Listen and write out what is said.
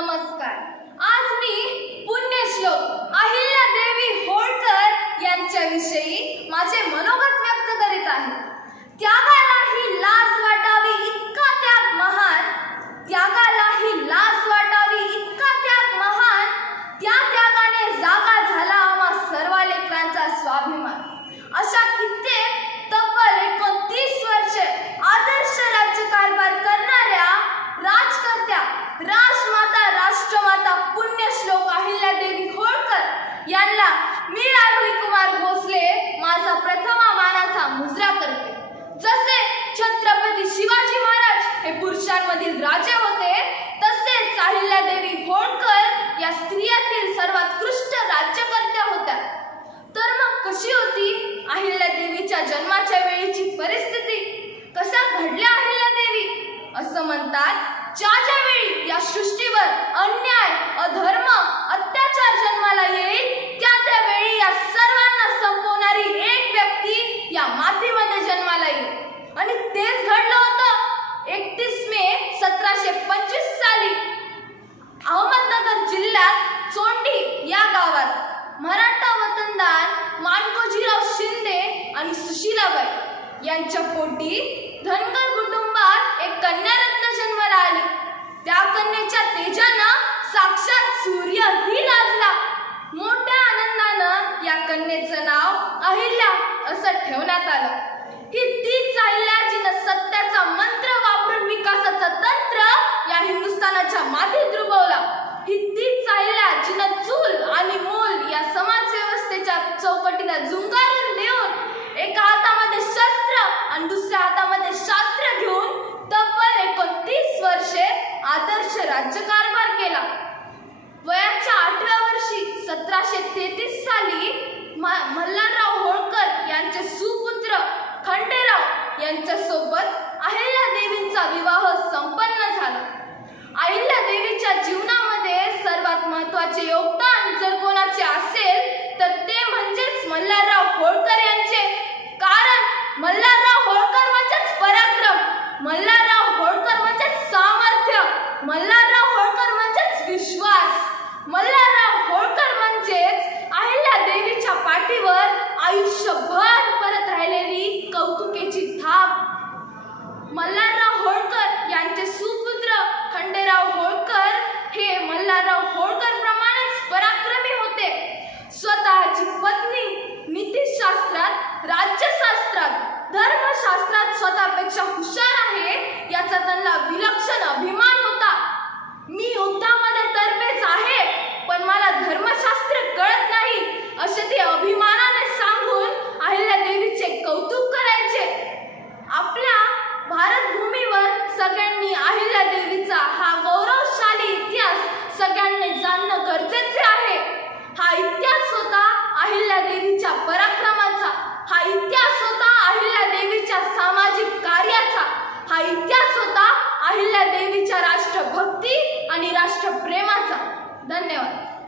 नमस्कार. आज मी पुण्यश्लोक अहिल्या देवी होळकर यांच्याविषयी माझे मनोगत व्यक्त करीत आहे. त्या यांना मी राहुल कुमार भोसले माझा प्रथमा मानाचा मुजरा करते. जसे छत्रपती शिवाजी महाराज हे पुरुषांमधील राजे होते तसेच अहिल्यादेवी होळकर या स्त्रियातील सर्वोत्कृष्ट राज्यकर्त्या होत्या. तर मग कशी होती? अहिल्यादेवीच्या जन्माच्या वेळीची परिस्थिती कशा घडल्या अहिल्यादेवी असं म्हणतात ज्या ज्या वेळी या सृष्टीवर अन्याय अधर्म अत्याचार जन्माला येईल त्या त्या वेळी या सर्वांना संपवणारी एक व्यक्ती या मातीमध्ये जन्माला येईल आणि तेच घडलं होतं एकतीस मे सतराशे पंचवीस साली अहमदनगर जिल्ह्यात चोंडी या गावात मराठा वतनदार मानकोजीराव शिंदे आणि सुशीलाबाई यांच्या पोटी धनगर कुटुंबात एक कन्यारत्न जन्माला आली. त्या कन्येच्या तेजानं साक्षात सूर्यही लाजला. मोठ्या आनंदानं या कन्येचं नाव अहिल्या असं ठेवण्यात आलं. ही राज्यकारभार केला. वयाच्या आठव्या वर्षी सतराशे तेहतीस साली म- मल्हारराव होळकर यांचे सुपुत्र खंडेराव यांच्यासोबत अहिल्यादेवींचा विवाह संपन्न झाला अहिल्यादेवीच्या जीवनामध्ये सर्वात महत्त्वाचे योगदान जर कोणाचे असेल तर ते म्हणजेच मल्हारराव होळकर यांचे कारण मल्हारराव होळकर म्हणजेच पराक्रम मल्हारराव होळकर म्हणजेच सामर्थ्य मल्हारराव होळकर म्हणजेच विश्वास मल्हारराव होळकर म्हणजेच अहिल्या देवीच्या पाठीवर आयुष्यभर परत राहिलेली कौतुकेची थाप मल्हारराव होळकर यांचे सुपुत्र खंडेराव होळकर हे मल्हारराव होळकर प्रमाणेच पराक्रमी होते. स्वतःची पत्नी नीतीशास्त्रात राज्यशास्त्रात धर्मशास्त्रात स्वतःपेक्षा हुशार आहे याचा त्यांना विलक्षण अभिमान होता. मी युद्धामध्ये तरबेज आहे पण मला धर्मशास्त्र कळत नाही असे ते अभिमान अहिल्यादेवीच्या पराक्रमाचा हा इतिहास होता अहिल्या देवीच्या सामाजिक कार्याचा. हा इतिहास होता अहिल्या देवीच्या राष्ट्रभक्ती आणि राष्ट्रप्रेमाचा. धन्यवाद.